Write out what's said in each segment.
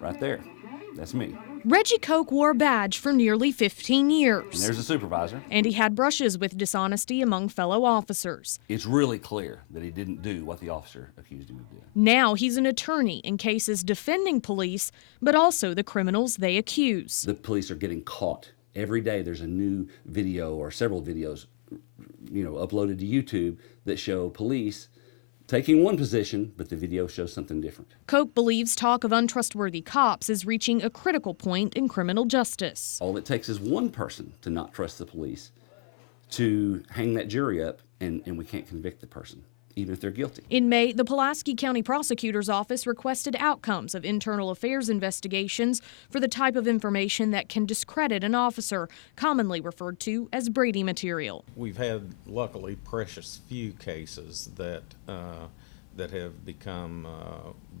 right there. That's me. Reggie Koch wore a badge for nearly 15 years. And there's a supervisor. And he had brushes with dishonesty among fellow officers. It's really clear that he didn't do what the officer accused him of doing. Now he's an attorney in cases defending police, but also the criminals they accuse. The police are getting caught. Every day there's a new video or several videos, uploaded to YouTube that show police taking one position, but the video shows something different. Koch believes talk of untrustworthy cops is reaching a critical point in criminal justice. All it takes is one person to not trust the police to hang that jury up, and we can't convict the person, even if they're guilty. In May, the Pulaski County Prosecutor's Office requested outcomes of internal affairs investigations for the type of information that can discredit an officer, commonly referred to as Brady material. We've had, luckily, precious few cases that have become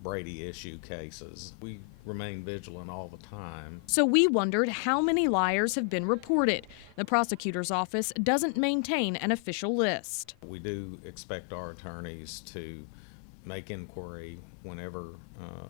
Brady issue cases. We remain vigilant all the time. So we wondered how many liars have been reported. The prosecutor's office doesn't maintain an official list. We do expect our attorneys to make inquiry whenever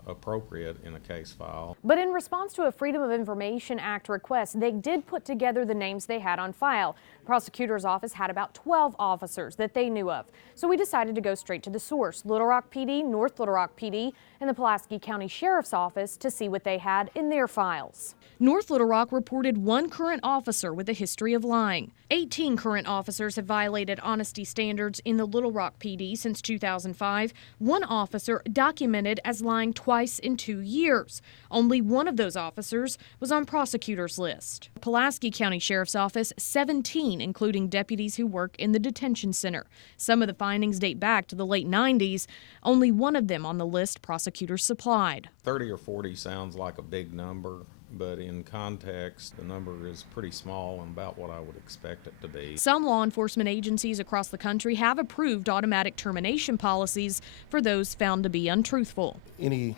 appropriate in a case file. But in response to a Freedom of Information Act request, they did put together the names they had on file. The prosecutor's office had about 12 officers that they knew of. So we decided to go straight to the source, Little Rock PD, North Little Rock PD, and the Pulaski County Sheriff's Office to see what they had in their files. North Little Rock reported one current officer with a history of lying. 18 current officers have violated honesty standards in the Little Rock PD since 2005. One officer documented as lying twice in 2 years. Only one of those officers was on prosecutor's list. Pulaski County Sheriff's Office, 17, including deputies who work in the detention center. Some of the findings date back to the late 90s. Only one of them on the list prosecutors supplied. 30 or 40 sounds like a big number, but in context, the number is pretty small and about what I would expect it to be. Some law enforcement agencies across the country have approved automatic termination policies for those found to be untruthful. Any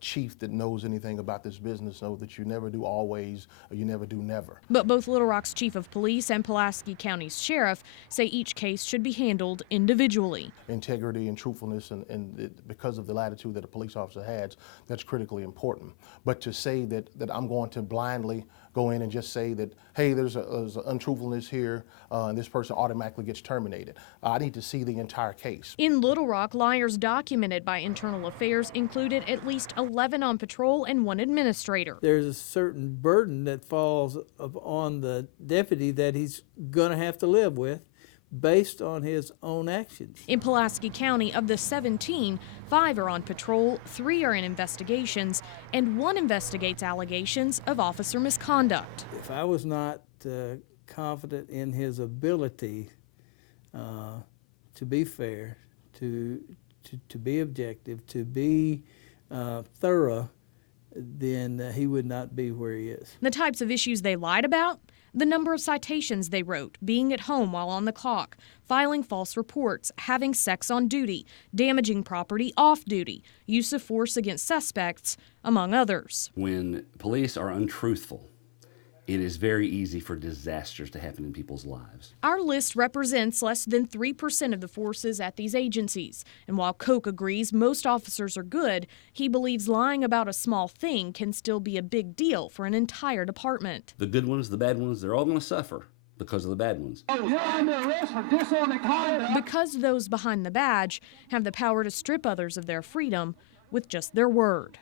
chief that knows anything about this business knows that you never do always, or you never do never. But both Little Rock's chief of police and Pulaski County's sheriff say each case should be handled individually. Integrity and truthfulness, and because of the latitude that a police officer has, that's critically important. But to say that I'm going to blindly go in and just say that, hey, there's an untruthfulness here, and this person automatically gets terminated. I need to see the entire case. In Little Rock, liars documented by Internal Affairs included at least 11 on patrol and one administrator. There's a certain burden that falls on the deputy that he's going to have to live with based on his own actions. In Pulaski County, of the 17, 5 are on patrol, 3 are in investigations, and 1 investigates allegations of officer misconduct. If I was not confident in his ability to be fair, to be objective, to be thorough, then he would not be where he is. The types of issues they lied about? The number of citations they wrote, being at home while on the clock, filing false reports, having sex on duty, damaging property off duty, use of force against suspects, among others. When police are untruthful, it is very easy for disasters to happen in people's lives. Our list represents less than 3% of the forces at these agencies. And while Koch agrees most officers are good, he believes lying about a small thing can still be a big deal for an entire department. The good ones, the bad ones, they're all going to suffer because of the bad ones. You're under arrest for disorderly conduct. Because those behind the badge have the power to strip others of their freedom with just their word.